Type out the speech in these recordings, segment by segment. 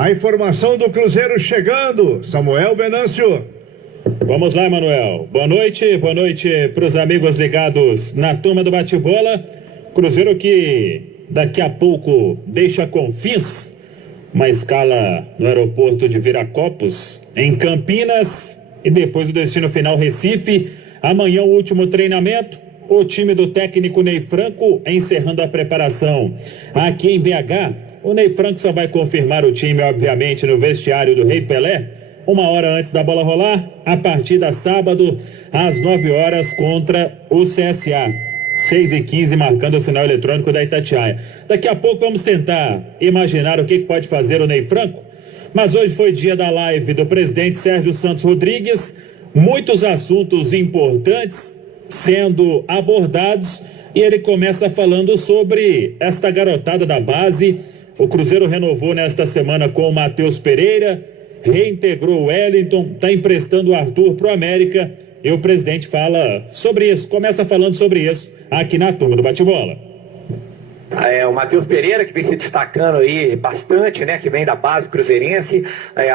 A informação do Cruzeiro chegando. Samuel Venâncio. Vamos lá, Manuel. Boa noite para os amigos ligados na turma do bate-bola. Cruzeiro que daqui a pouco deixa Confins, uma escala no aeroporto de Viracopos, em Campinas, e depois o destino final Recife. Amanhã o último treinamento, o time do técnico Ney Franco encerrando a preparação aqui em BH. O Ney Franco só vai confirmar o time, obviamente, no vestiário do Rei Pelé, 1 hora antes da bola rolar, a partida sábado, às 9 horas, contra o CSA. 6h15, marcando o sinal eletrônico da Itatiaia. Daqui a pouco vamos tentar imaginar o que pode fazer o Ney Franco, mas hoje foi dia da live do presidente Sérgio Santos Rodrigues, muitos assuntos importantes sendo abordados, e ele começa falando sobre esta garotada da base. O Cruzeiro renovou nesta semana com o Matheus Pereira, reintegrou o Wellington, está emprestando o Arthur para o América, e o presidente fala sobre isso, começa falando sobre isso aqui na turma do bate-bola. O Matheus Pereira, que vem se destacando aí bastante, né, que vem da base cruzeirense,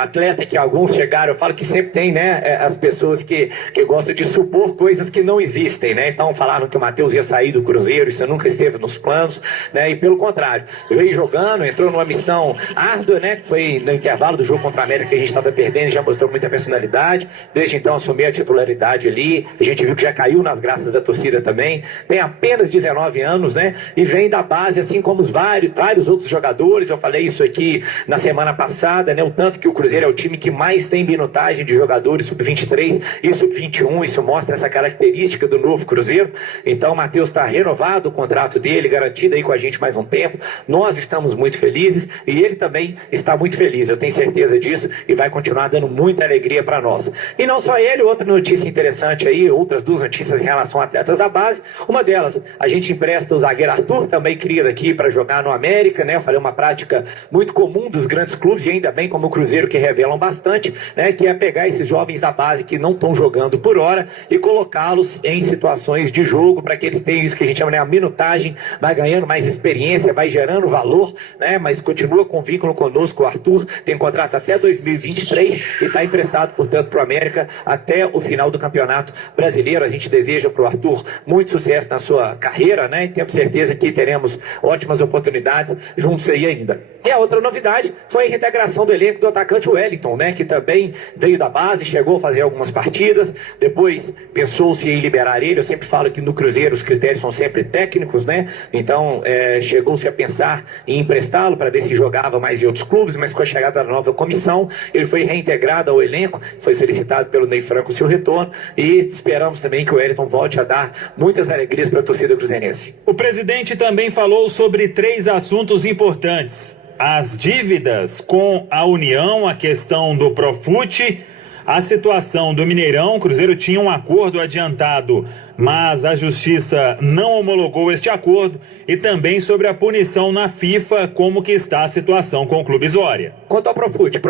atleta que alguns chegaram, eu falo que sempre tem, né, as pessoas que gostam de supor coisas que não existem, né, então falaram que o Matheus ia sair do Cruzeiro, isso nunca esteve nos planos, né, e pelo contrário, veio jogando, entrou numa missão árdua, né, que foi no intervalo do jogo contra a América que a gente estava perdendo, já mostrou muita personalidade, desde então assumiu a titularidade ali, a gente viu que já caiu nas graças da torcida também, tem apenas 19 anos, né, e vem da base, assim como os vários outros jogadores. Eu falei isso aqui na semana passada, né? O tanto que o Cruzeiro é o time que mais tem minutagem de jogadores sub-23 e sub-21, isso mostra essa característica do novo Cruzeiro. Então o Matheus está renovado o contrato dele, garantido aí com a gente mais um tempo. Nós estamos muito felizes e ele também está muito feliz, eu tenho certeza disso, e vai continuar dando muita alegria para nós. E não só ele, outra notícia interessante aí, outras 2 notícias em relação a atletas da base. Uma delas, a gente empresta o zagueiro Arthur, também cria aqui para jogar no América, né? Eu falei uma prática muito comum dos grandes clubes, e ainda bem como o Cruzeiro, que revelam bastante, né? Que é pegar esses jovens da base que não estão jogando por hora e colocá-los em situações de jogo para que eles tenham isso que a gente chama, né, a minutagem, vai ganhando mais experiência, vai gerando valor, né? Mas continua com vínculo conosco. O Arthur tem contrato até 2023 e está emprestado, portanto, para o América até o final do Campeonato Brasileiro. A gente deseja para o Arthur muito sucesso na sua carreira, né? E temos certeza que teremos ótimas oportunidades juntos aí ainda. E a outra novidade foi a reintegração do elenco do atacante Wellington, né, que também veio da base, chegou a fazer algumas partidas, depois pensou-se em liberar ele. Eu sempre falo que no Cruzeiro os critérios são sempre técnicos, né, então chegou-se a pensar em emprestá-lo para ver se jogava mais em outros clubes, mas com a chegada da nova comissão, ele foi reintegrado ao elenco, foi solicitado pelo Ney Franco o seu retorno, e esperamos também que o Wellington volte a dar muitas alegrias para a torcida cruzeirense. O presidente também falou sobre 3 assuntos importantes: as dívidas com a União, a questão do Profute, a situação do Mineirão. O Cruzeiro tinha um acordo adiantado, mas a Justiça não homologou este acordo, e também sobre a punição na FIFA, como que está a situação com o Clube Zória. Quanto ao Profute,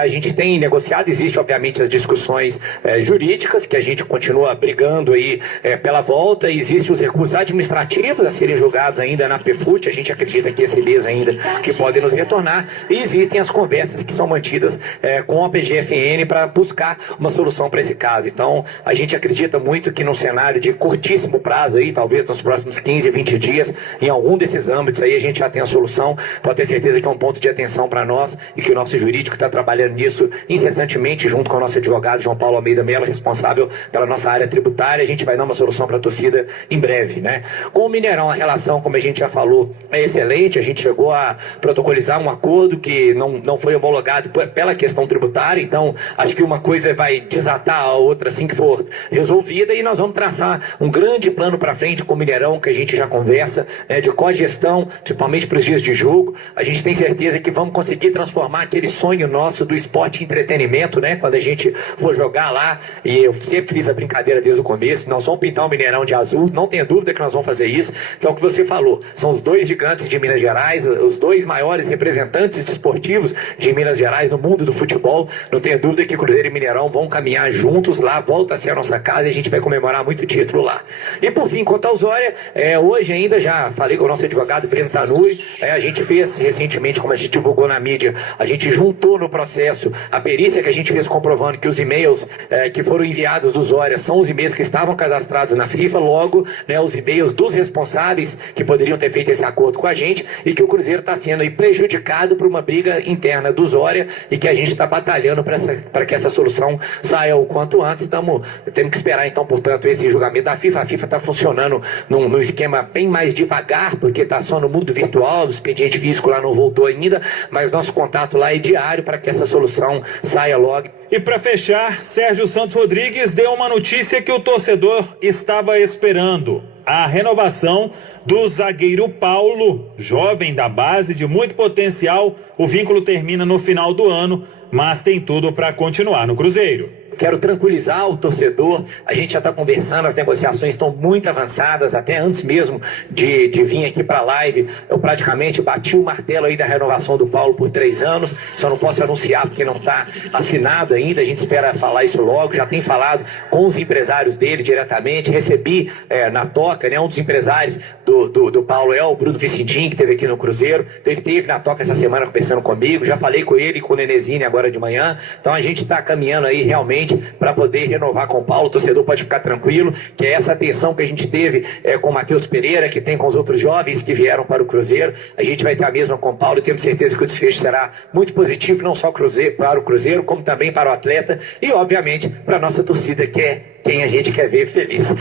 a gente tem negociado, existe obviamente as discussões jurídicas, que a gente continua brigando aí pela volta, existem os recursos administrativos a serem julgados ainda na PFUT, a gente acredita que esse mês ainda que podem nos retornar, e existem as conversas que são mantidas com a PGFN para buscar uma solução para esse caso. Então, a gente acredita muito que no cenário de curtíssimo prazo aí, talvez nos próximos 15, 20 dias, em algum desses âmbitos aí a gente já tem a solução. Pode ter certeza que é um ponto de atenção para nós e que o nosso jurídico está trabalhando nisso incessantemente junto com o nosso advogado João Paulo Almeida Melo, responsável pela nossa área tributária. A gente vai dar uma solução para a torcida em breve, né? Com o Mineirão, a relação, como a gente já falou, é excelente. A gente chegou a protocolizar um acordo que não foi homologado pela questão tributária, então acho que uma coisa vai desatar a outra assim que for resolvida, e nós vamos traçar um grande plano para frente com o Mineirão, que a gente já conversa, né, de cogestão, principalmente para os dias de jogo. A gente tem certeza que vamos conseguir transformar aquele sonho nosso do esporte e entretenimento, né, quando a gente for jogar lá, e eu sempre fiz a brincadeira desde o começo, nós vamos pintar o Mineirão de azul, não tenha dúvida que nós vamos fazer isso, que é o que você falou, são os 2 gigantes de Minas Gerais, os 2 maiores representantes desportivos de Minas Gerais no mundo do futebol. Não tenha dúvida que Cruzeiro e Mineirão vão caminhar juntos lá, volta a ser a nossa casa e a gente vai comemorar muito título lá. E por fim, quanto ao Zóia, hoje ainda já falei com o nosso advogado Breno Tanuri, a gente fez recentemente, como a gente divulgou na mídia, a gente juntou no processo a perícia que a gente fez comprovando que os e-mails que foram enviados do Zóia são os e-mails que estavam cadastrados na FIFA, logo, né, os e-mails dos responsáveis que poderiam ter feito esse acordo com a gente, e que o Cruzeiro está sendo aí prejudicado por uma briga interna do Zóia e que a gente está batalhando para que essa solução saia o quanto antes. Temos que esperar então, portanto, esse julgamento da FIFA. A FIFA está funcionando num esquema bem mais devagar, porque está só no mundo virtual, o expediente físico lá não voltou ainda, mas nosso contato lá é diário para que essa solução saia logo. E para fechar, Sérgio Santos Rodrigues deu uma notícia que o torcedor estava esperando: a renovação do zagueiro Paulo, jovem da base de muito potencial. O vínculo termina no final do ano, mas tem tudo para continuar no Cruzeiro. Quero tranquilizar o torcedor, a gente já está conversando, as negociações estão muito avançadas, até antes mesmo de vir aqui para a live, eu praticamente bati o martelo aí da renovação do Paulo por 3 anos, só não posso anunciar porque não está assinado ainda, a gente espera falar isso logo, já tem falado com os empresários dele diretamente, recebi na toca, né, um dos empresários do Paulo é o Bruno Vicentim, que esteve aqui no Cruzeiro, então ele esteve na toca essa semana conversando comigo, já falei com ele e com o Nenezine agora de manhã, então a gente está caminhando aí realmente para poder renovar com o Paulo. O torcedor pode ficar tranquilo, que é essa atenção que a gente teve com o Matheus Pereira, que tem com os outros jovens que vieram para o Cruzeiro, a gente vai ter a mesma com o Paulo e temos certeza que o desfecho será muito positivo, não só para o Cruzeiro, como também para o atleta e, obviamente, para a nossa torcida, que é quem a gente quer ver feliz.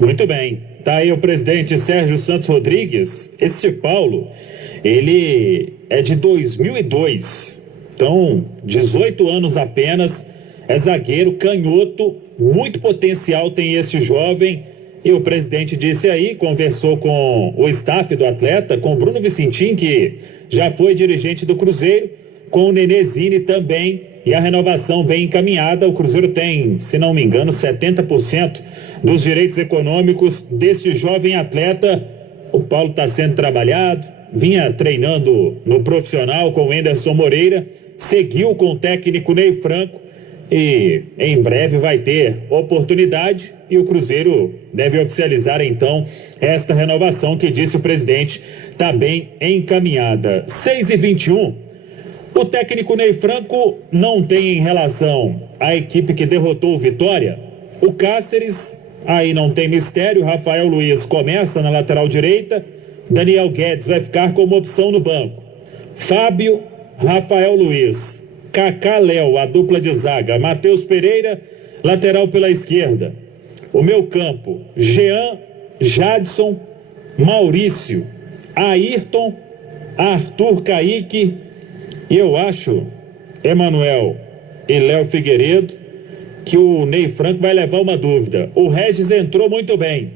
Muito bem, tá aí o presidente Sérgio Santos Rodrigues. Esse Paulo, ele é de 2002, então 18 anos apenas. É zagueiro, canhoto, muito potencial tem esse jovem. E o presidente disse aí, conversou com o staff do atleta, com o Bruno Vicentim, que já foi dirigente do Cruzeiro, com o Nenezine também, e a renovação bem encaminhada. O Cruzeiro tem, se não me engano, 70% dos direitos econômicos deste jovem atleta. O Paulo está sendo trabalhado, vinha treinando no profissional com o Enderson Moreira, seguiu com o técnico Ney Franco, e em breve vai ter oportunidade e o Cruzeiro deve oficializar então esta renovação que, disse o presidente, está bem encaminhada. 6h21, o técnico Ney Franco não tem, em relação à equipe que derrotou o Vitória, o Cáceres, aí não tem mistério. Rafael Luiz começa na lateral direita, Daniel Guedes vai ficar como opção no banco, Fábio, Rafael Luiz, Kaká, Léo, a dupla de zaga, Matheus Pereira, lateral pela esquerda. O meu campo, Jean, Jadson, Maurício, Ayrton, Arthur Kaique, e eu acho, Emanuel e Léo Figueiredo, que o Ney Franco vai levar uma dúvida. O Regis entrou muito bem.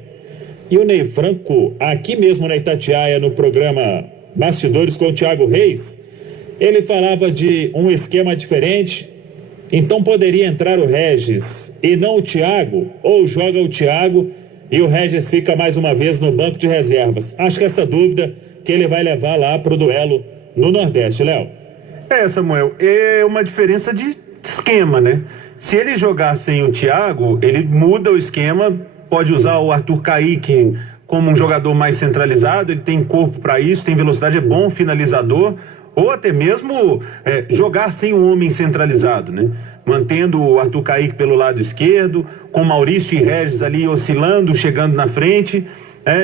E o Ney Franco, aqui mesmo na Itatiaia, no programa Bastidores com o Thiago Reis, ele falava de um esquema diferente, então poderia entrar o Regis e não o Thiago, ou joga o Thiago e o Regis fica mais uma vez no banco de reservas. Acho que essa dúvida que ele vai levar lá para o duelo no Nordeste, Léo. Samuel, é uma diferença de esquema, né? Se ele jogar sem o Thiago, ele muda o esquema, pode usar o Arthur Kaique como um jogador mais centralizado, ele tem corpo para isso, tem velocidade, é bom finalizador, ou até mesmo jogar sem um homem centralizado, né? Mantendo o Arthur Kaique pelo lado esquerdo, com Maurício e Regis ali oscilando, chegando na frente,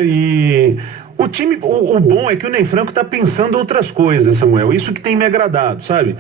e o time, o bom é que o Ney Franco está pensando outras coisas, Samuel, isso que tem me agradado, sabe?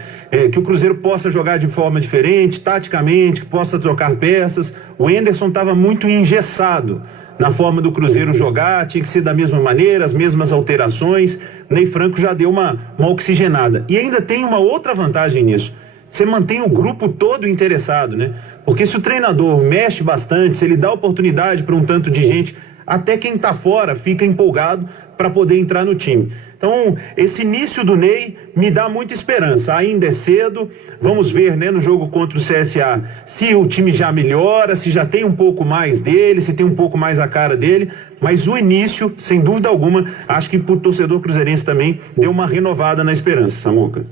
Que o Cruzeiro possa jogar de forma diferente, taticamente, que possa trocar peças. O Enderson estava muito engessado na forma do Cruzeiro jogar, tinha que ser da mesma maneira, as mesmas alterações. Ney Franco já deu uma oxigenada. E ainda tem uma outra vantagem nisso: você mantém o grupo todo interessado, né? Porque se o treinador mexe bastante, se ele dá oportunidade para um tanto de gente, até quem está fora fica empolgado para poder entrar no time. Então, esse início do Ney me dá muita esperança. Ainda é cedo, vamos ver, né, no jogo contra o CSA, se o time já melhora, se já tem um pouco mais dele, se tem um pouco mais a cara dele, mas o início, sem dúvida alguma, acho que para o torcedor cruzeirense também deu uma renovada na esperança, Samuca.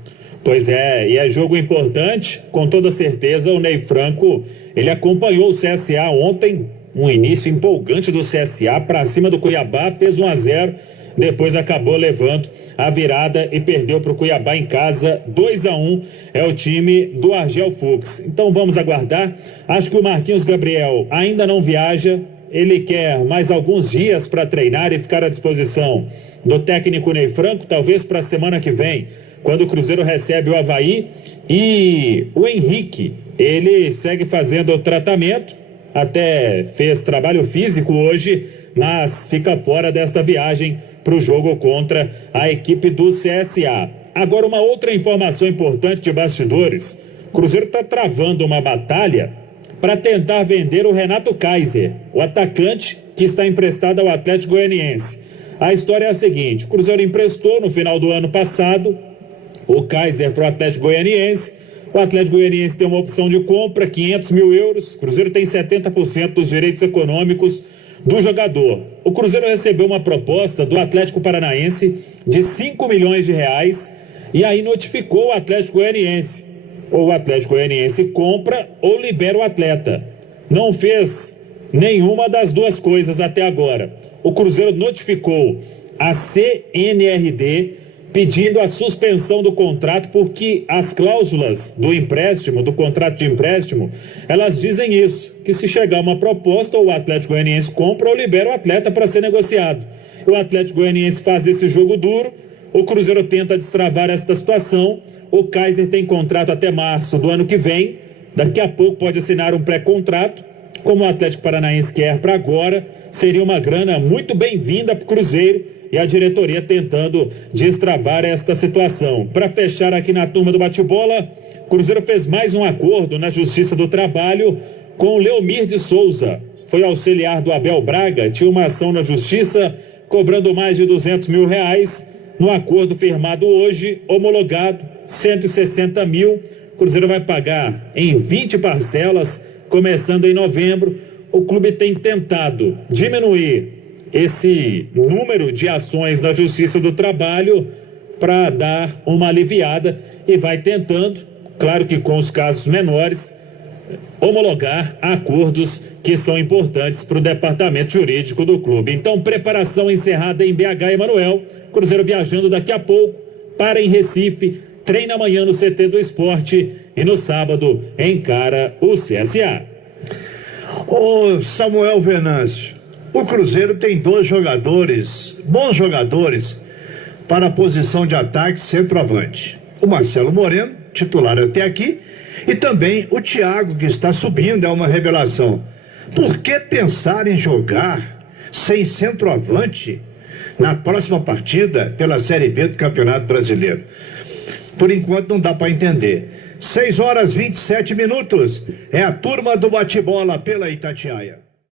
Pois é, e é jogo importante, com toda certeza o Ney Franco, ele acompanhou o CSA ontem, um início empolgante do CSA para cima do Cuiabá, fez 1-0, depois acabou levando a virada e perdeu para o Cuiabá em casa, 2-1, é o time do Argel Fux. Então vamos aguardar, acho que o Marquinhos Gabriel ainda não viaja, ele quer mais alguns dias para treinar e ficar à disposição do técnico Ney Franco, talvez para a semana que vem, quando o Cruzeiro recebe o Avaí. E o Henrique, ele segue fazendo o tratamento, até fez trabalho físico hoje, mas fica fora desta viagem para o jogo contra a equipe do CSA. Agora, uma outra informação importante de bastidores: o Cruzeiro está travando uma batalha para tentar vender o Renato Kaiser, o atacante que está emprestado ao Atlético Goianiense. A história é a seguinte: o Cruzeiro emprestou no final do ano passado o Kaiser para o Atlético Goianiense. O Atlético Goianiense tem uma opção de compra, 500 mil euros. O Cruzeiro tem 70% dos direitos econômicos do jogador. O Cruzeiro recebeu uma proposta do Atlético Paranaense de 5 milhões de reais e aí notificou o Atlético Goianiense. Ou o Atlético Goianiense compra ou libera o atleta. Não fez nenhuma das duas coisas até agora. O Cruzeiro notificou a CNRD pedindo a suspensão do contrato, porque as cláusulas do empréstimo, do contrato de empréstimo, elas dizem isso, que se chegar uma proposta, ou o Atlético Goianiense compra ou libera o atleta para ser negociado. O Atlético Goianiense faz esse jogo duro, o Cruzeiro tenta destravar esta situação, o Kaiser tem contrato até março do ano que vem, daqui a pouco pode assinar um pré-contrato, como o Atlético Paranaense quer para agora, seria uma grana muito bem-vinda para o Cruzeiro, e a diretoria tentando destravar esta situação. Para fechar aqui na turma do bate-bola, o Cruzeiro fez mais um acordo na Justiça do Trabalho com o Leomir de Souza. Foi auxiliar do Abel Braga, tinha uma ação na Justiça cobrando mais de 200 mil reais. No acordo firmado hoje, homologado, 160 mil. O Cruzeiro vai pagar em 20 parcelas, começando em novembro. O clube tem tentado diminuir esse número de ações da Justiça do Trabalho para dar uma aliviada e vai tentando, claro que com os casos menores, homologar acordos que são importantes para o departamento jurídico do clube. Então, preparação encerrada em BH, Emanuel. Cruzeiro viajando daqui a pouco, para em Recife, treina amanhã no CT do Esporte e no sábado encara o CSA. Ô Samuel Venâncio, o Cruzeiro tem dois jogadores, bons jogadores, para a posição de ataque centroavante. O Marcelo Moreno, titular até aqui, e também o Thiago, que está subindo, é uma revelação. Por que pensar em jogar sem centroavante na próxima partida pela Série B do Campeonato Brasileiro? Por enquanto não dá para entender. 6 horas 27 minutos, é a turma do bate-bola pela Itatiaia.